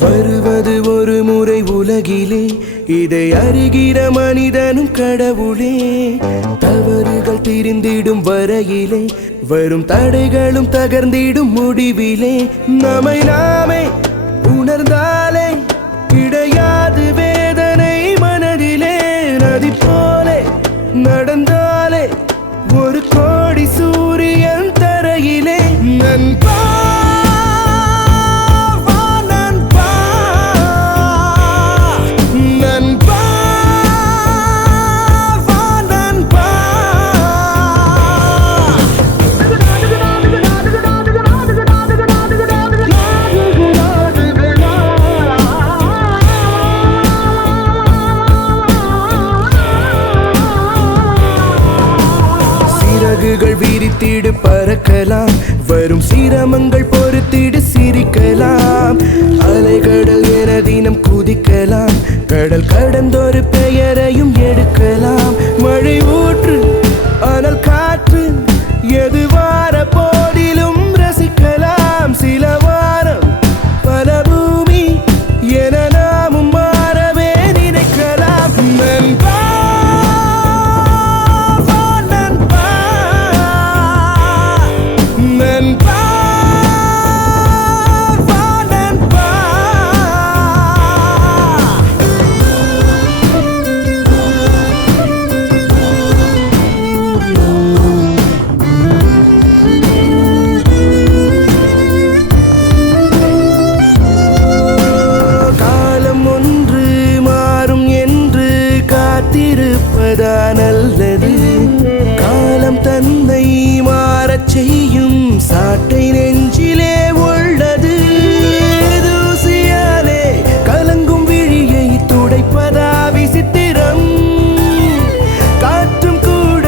வருவது ஒரு முறை உலகிலே, இதை அறிகிற மனிதனும் கடவுளே. தவறுகள் திரிந்திடும் வரையிலே, வரும் தடைகளும் தகர்ந்திடும் முடிவிலே, நம்மை நாமே உணர்ந்தாலே கிடையாது வேதனை மனதிலே. நதி போலே நடந்தாலே ஒரு கோடி சூரியன் தரையிலே. நண்பா விரித்திடு பறக்கலாம், வரும் சிரமங்கள் பொறுத்திடு சிரிக்கலாம். அலைகடல் என தினம் குதிக்கலாம், கடல் கடந்தொரு பெயரையும் எடுக்கலாம். மழை ஊற்று அனல் காற்று எது வார போதிலும் ரசிக்கலாம். சில வாரம் பல பூமி என நாமும் மாறவே நினைக்கலாம். நண்பா நல்லது. காலம் தன்னை மாறச் செய்யும் சாட்டை நெஞ்சிலே உள்ளது. தூசியாலே கலங்கும் விழியை துடைப்பதா விசித்திரம். காற்றும் கூட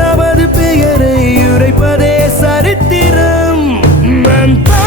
நமது பெயரை உரைப்பதே சரித்திரம். நண்பா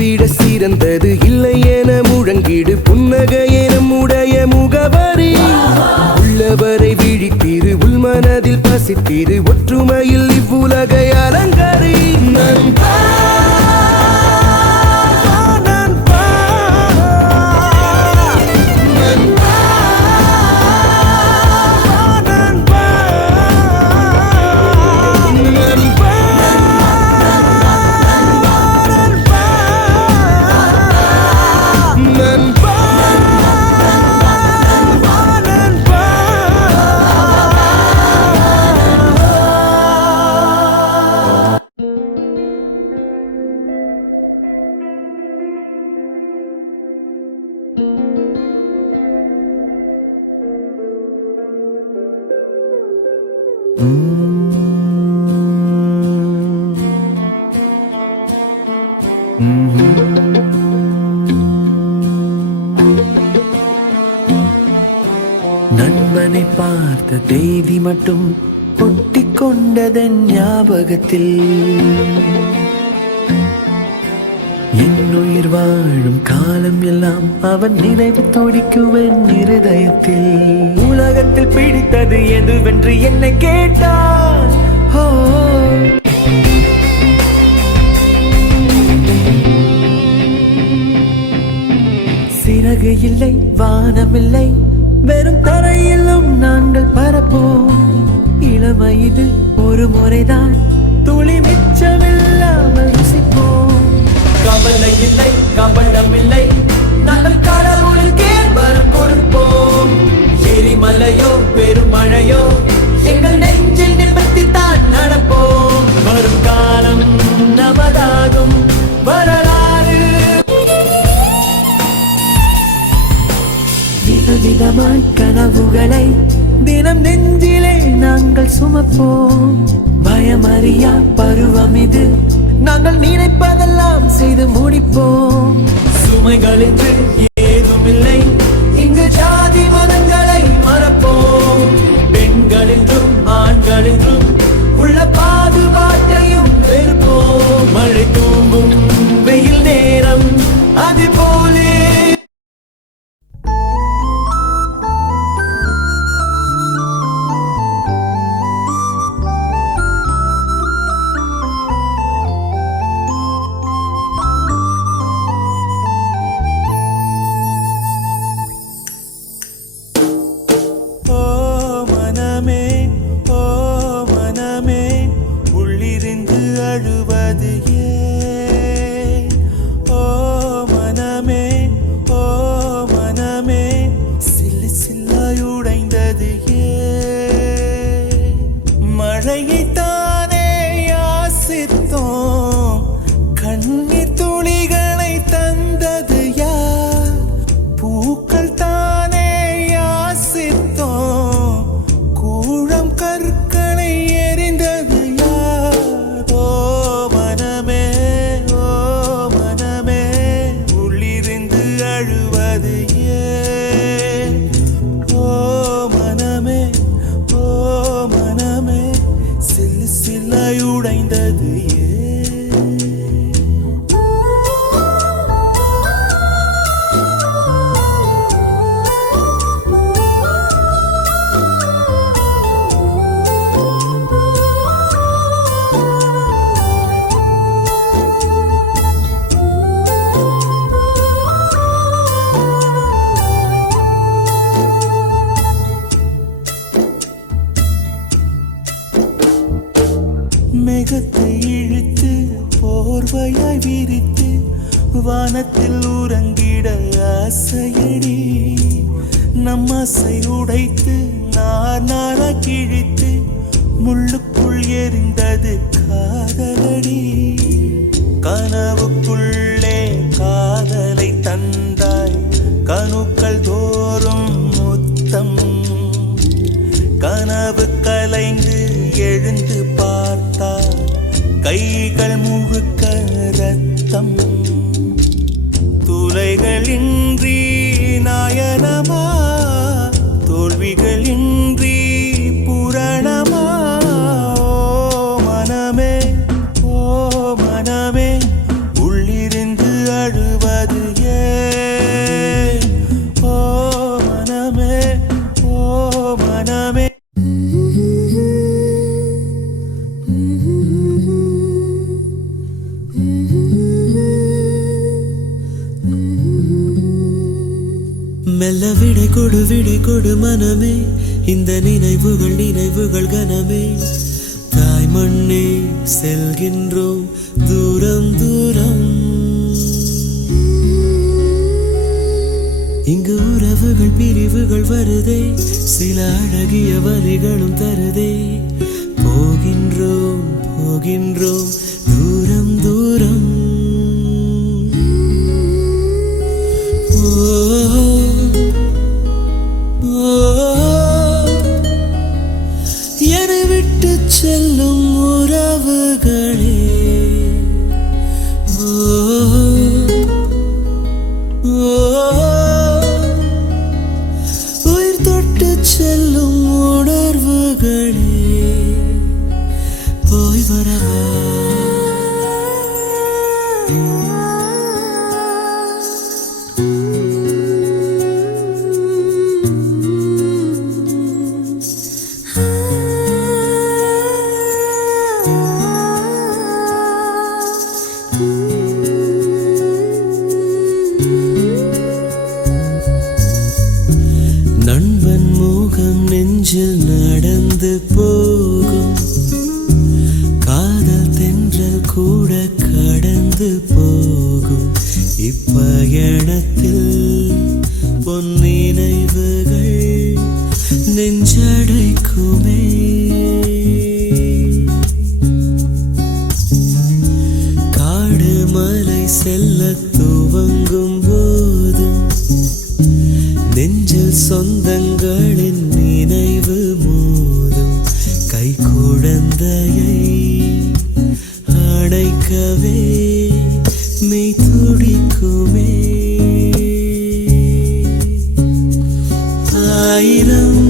விட சிறந்தது இல்லை என முழங்கிடு புன்னகை நம்முடைய முகவரி. உள்ளவரை விழித்திரு, உள்மனதில் பசித்திரு, ஒற்றுமையில் இவ்வுலகை அலங்கரி. நண்பா நண்பனை பார்த்த தேதி மட்டும் ஒட்டிக் கொண்டதன் ஞாபகத்தில். என்னுயிர் வாழும் காலம் எல்லாம் அவன் நினைவு துடிக்குவன் இருதயத்தில். உலகத்தில் பிடித்தது எதுவென்று என்னை கேட்டான். சிறகு இல்லை, வானமில்லை, வெறும் தரையிலும் நாங்கள் பரப்போம். இளமை இது ஒரு முறைதான், துளி மிச்சமில்லாமல் ருசிப்போம். கவலை இல்லை, கவனம் இல்லை, நாங்கள் கடவுளுக்கே வரம் கொடுப்போம். எரிமலையோ பெருமழையோ எங்கள் நெஞ்சில் நிமித்தித்தான் நடப்போம். வரும் காலம் நமதாகும் வரலாறு. விதவிதமாய் கனவுகளை தினம் நெஞ்சிலே நாங்கள் சுமப்போம். பயமறியா பருவம் இது, நாங்கள் நினைப்பதெல்லாம் செய்து முடிப்போம். சுமைகள் என்று ஏதுமில்லை, இங்கு ஜாதி மதங்களை மறப்போம். பெண்கள் என்றும் ஆண்கள் என்றும் உள்ள பாதுகாட்டையும் வெறுப்போம். மழை தூங்கும் வெயில் நேரம் அது போலே மழையைத்தானே யாசித்தோம், கண்ணீர் துளிகளை தந்தது யார்? பூக்கள் தானே யாசித்தோம், கூழம் கற்களை எரிந்தது யார்? ஓ மனமே, ஓ மனமே, உள்ளிருந்து அழுவது ஏன்? ஓ மனமே, ஓ மனமே, சில்லு சில்லாய் உடைந்தது மேகத்தை இழுத்து போர்வையாய் விரித்து வானத்தில் உறங்கிட ஆசையடி. நம் ஆசை உடைத்து நார் நாரா கிழித்து முள்ளுக்குள் எரிந்தது காதலடி. கனவுக்குள்ளே காதலை தந்தாய், கணுக்கள் தோறும் முத்தம். கனவு கலைந்து எழுந்து பார்த்தார், கைகள் முழுக்க ரத்தம். துளைகளின்றி நாயனமா, தோல்விகளின்றி புரணமா? ஓ மனமே, ஓ மனமே, உள்ளிருந்து அழுவது ஏன்? ஓ மனமே, ஓ மனமே. மெல்ல விடை கொடு மனமே, இந்த நினைவுகள் நினைவுகள் கனமே. தாய் மண்ணே செல்கின்றோம் தூரம் தூரம். இங்கு உறவுகள் பிரிவுகள் வருதே, சில அழகிய வரிகளும் தருதே. போகின்றோம் போகின்றோம் தூரம் தூரம். என்னை விட்டு செல்லும் உறவுகளே, உயிர் தொட்டு செல்லும் உணர்வுகளே, போய் வரவா? மனதையை அணைக்கவே மெய் துடிக்குமே. ஆயிரம்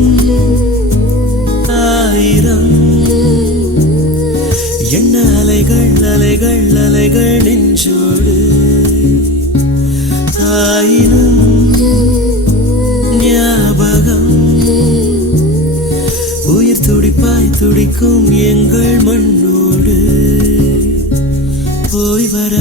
ஆயிரம் எண்ண அலைகள் அலைகள் அலைகள் நெஞ்சோடு. ஆயினும் ஞாபகம் உயிர் துடிப்பாய் துடிக்கும் எங்கள் மண்ணோடு. போய் வர